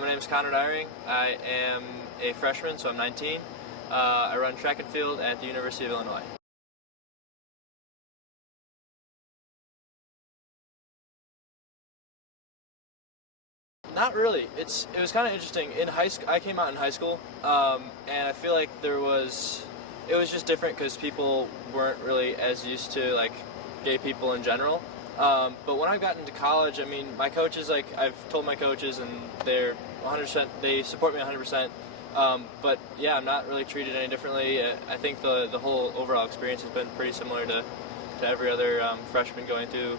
My name is Konrad Eiring. I am a freshman, so I'm 19. I run track and field at the University of Illinois. Not really. It was kind of interesting. In high school, I came out in high school, and I feel like it was just different because people weren't really as used to like gay people in general. But when I got into college, I mean, my coaches, like I've told my coaches, and they're 100%. They support me 100%. But yeah, I'm not really treated any differently. I think the whole overall experience has been pretty similar to every other freshman going through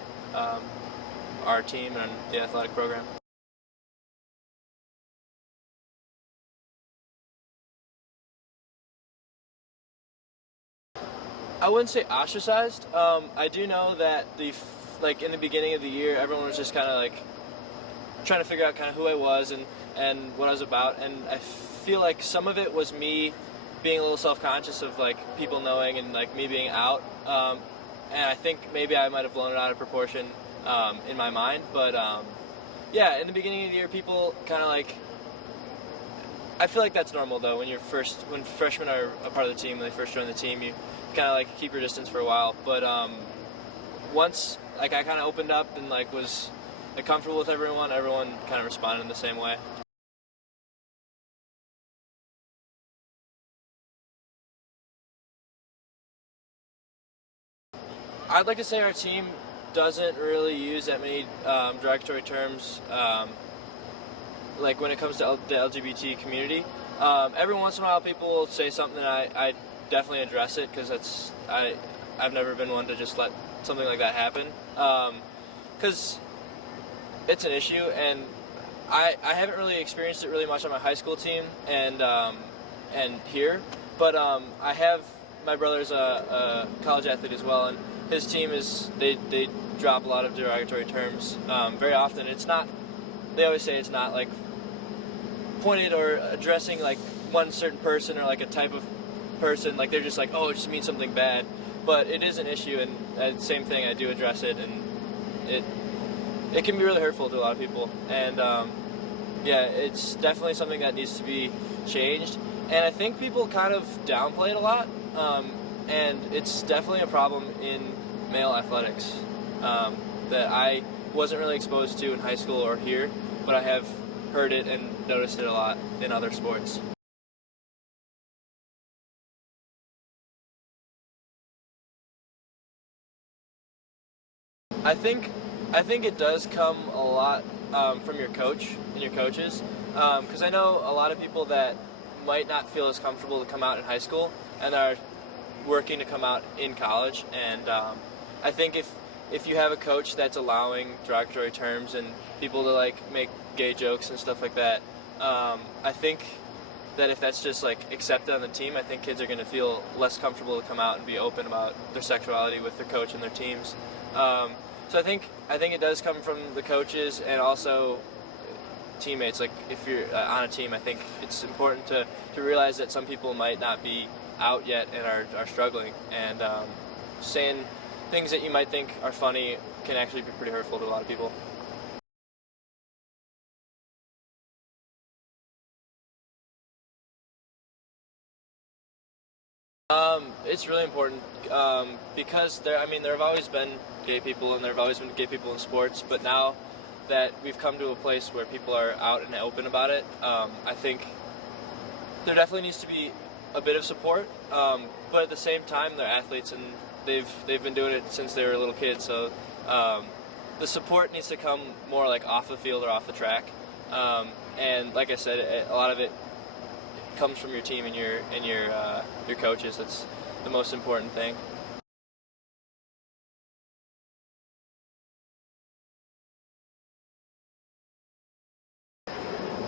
our team and the athletic program. I wouldn't say ostracized. I do know that like in the beginning of the year, everyone was just kind of like trying to figure out kind of who I was and what I was about, and I feel like some of it was me being a little self-conscious of like people knowing and like me being out, and I think maybe I might have blown it out of proportion in my mind, but yeah, in the beginning of the year, people kind of like. I feel like that's normal though. When freshmen are a part of the team, when they first join the team, you kind of like keep your distance for a while. But once like I kind of opened up and like was like, comfortable with everyone kind of responded in the same way. I'd like to say our team doesn't really use that many derogatory terms. Like when it comes to the LGBT community, every once in a while people will say something and I definitely address it because I've never been one to just let something like that happen, because it's an issue, and I haven't really experienced it really much on my high school team and here, but I have my brother's a college athlete as well, and his team they drop a lot of derogatory terms very often. It's not. They always say it's not like pointed or addressing like one certain person or like a type of person. Like they're just like, oh, it just means something bad. But it is an issue, and same thing. I do address it, and it can be really hurtful to a lot of people. And yeah, it's definitely something that needs to be changed. And I think people kind of downplay it a lot. And it's definitely a problem in male athletics that I wasn't really exposed to in high school or here, but I have heard it and noticed it a lot in other sports. I think it does come a lot from your coach and your coaches, because I know a lot of people that might not feel as comfortable to come out in high school and are working to come out in college, and I think if you have a coach that's allowing derogatory terms and people to like make gay jokes and stuff like that, I think that if that's just like accepted on the team, I think kids are going to feel less comfortable to come out and be open about their sexuality with their coach and their teams. So I think it does come from the coaches and also teammates. Like if you're on a team, I think it's important to realize that some people might not be out yet and are struggling, and saying things that you might think are funny can actually be pretty hurtful to a lot of people. It's really important because there have always been gay people, and there have always been gay people in sports, but now that we've come to a place where people are out and open about it, I think there definitely needs to be a bit of support, but at the same time they're athletes and they've been doing it since they were little kids, so the support needs to come more like off the field or off the track, and like I said, a lot of it comes from your team and your coaches. That's the most important thing.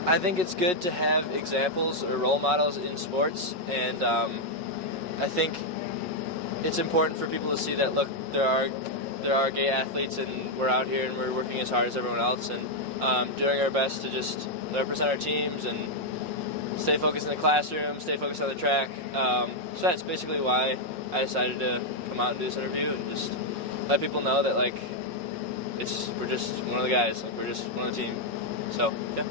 I think it's good to have examples or role models in sports, and I think it's important for people to see that, look, there are gay athletes, and we're out here and we're working as hard as everyone else, and doing our best to just represent our teams and stay focused in the classroom, stay focused on the track. So that's basically why I decided to come out and do this interview and just let people know that like we're just one of the guys, like we're just one of the team. So yeah.